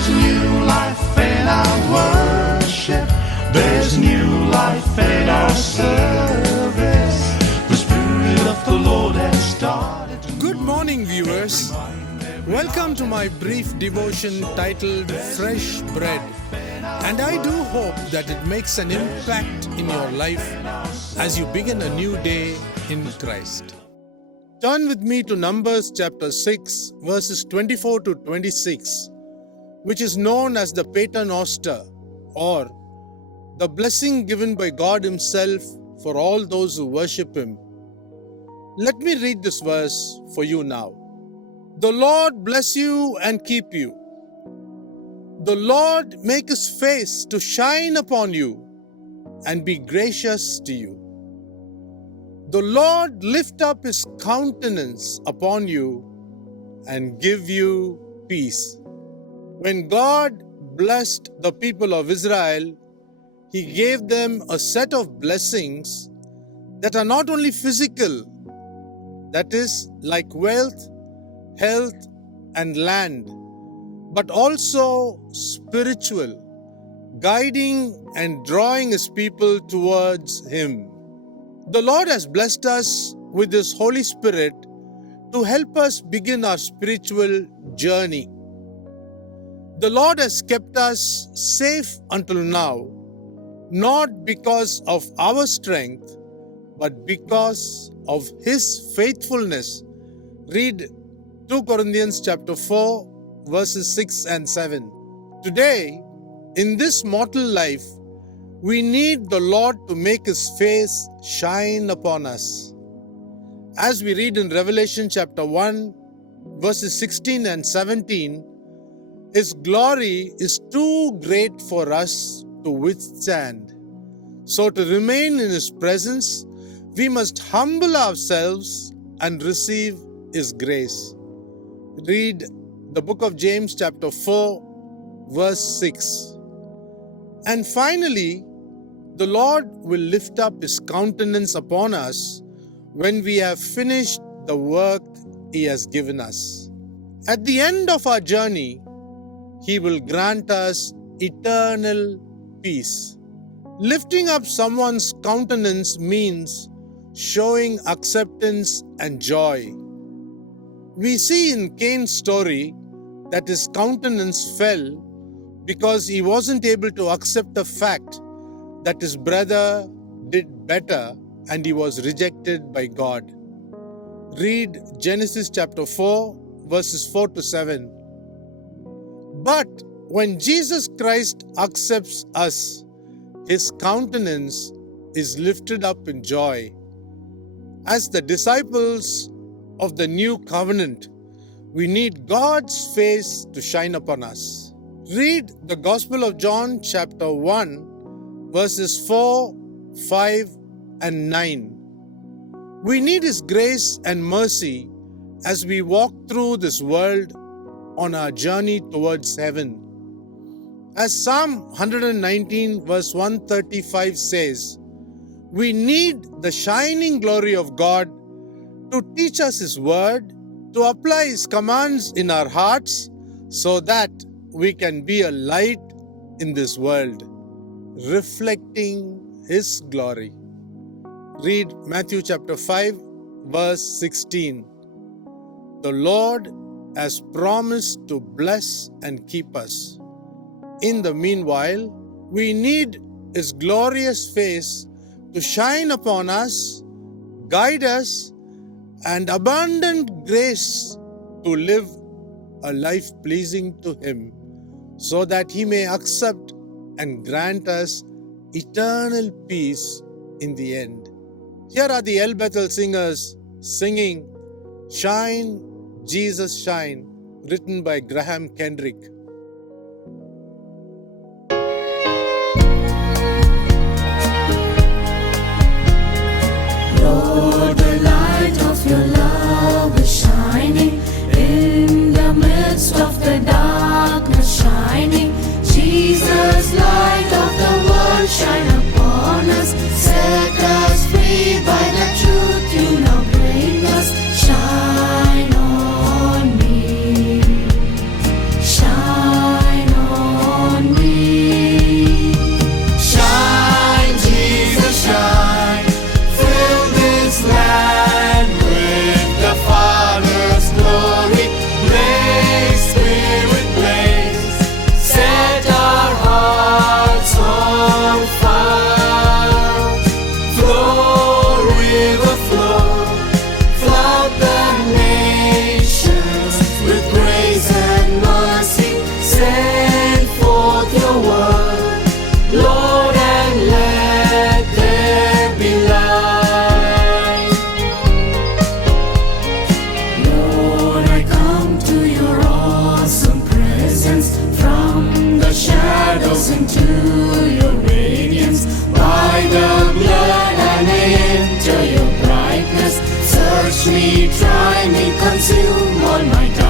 There's new life in our worship. There's new life in our service. The Spirit of the Lord has started to Good morning, viewers. Welcome to my brief devotion titled Fresh Bread. And I do hope that it makes an impact in your life as you begin a new day in Christ. Turn with me to Numbers chapter 6, verses 24 to 26, which is known as the Pater Noster, or the blessing given by God Himself for all those who worship Him. Let me read this verse for you now. The Lord bless you and keep you. The Lord make His face to shine upon you and be gracious to you. The Lord lift up His countenance upon you and give you peace. When God blessed the people of Israel, He gave them a set of blessings that are not only physical, that is, like wealth, health, and land, but also spiritual, guiding and drawing His people towards Him. The Lord has blessed us with His Holy Spirit to help us begin our spiritual journey. The Lord has kept us safe until now, not because of our strength, but because of His faithfulness. Read 2 Corinthians chapter 4, verses 6 and 7. Today, in this mortal life, we need the Lord to make His face shine upon us. As we read in Revelation chapter 1, verses 16 and 17, His glory is too great for us to withstand. So to remain in His presence, we must humble ourselves and receive His grace. Read the book of James chapter 4, verse 6. And finally, the Lord will lift up His countenance upon us when we have finished the work He has given us. At the end of our journey, He will grant us eternal peace. Lifting up someone's countenance means showing acceptance and joy. We see in Cain's story that his countenance fell because he wasn't able to accept the fact that his brother did better and he was rejected by God. Read Genesis chapter 4, verses 4 to 7. But when Jesus Christ accepts us, His countenance is lifted up in joy. As the disciples of the new covenant, we need God's face to shine upon us. Read the Gospel of John chapter 1, verses 4, 5, and 9. We need His grace and mercy as we walk through this world on our journey towards heaven. As Psalm 119 verse 135 says, we need the shining glory of God to teach us His word, to apply His commands in our hearts so that we can be a light in this world, reflecting His glory. Read Matthew chapter 5 verse 16. The Lord has promised to bless and keep us. In the meanwhile, we need His glorious face to shine upon us, guide us, and abundant grace to live a life pleasing to Him, so that He may accept and grant us eternal peace in the end. Here are the El Bethel singers singing Shine, Jesus Shine, written by Graham Kendrick. Lord, the light of your love is shining in the midst of the darkness shining. Jesus, light of the world, shine upon us. Set us free by the truth you now bring us. Shine on me, shine pass into your radiance. By the blood I may enter your brightness. Search me, try me, consume all my darkness.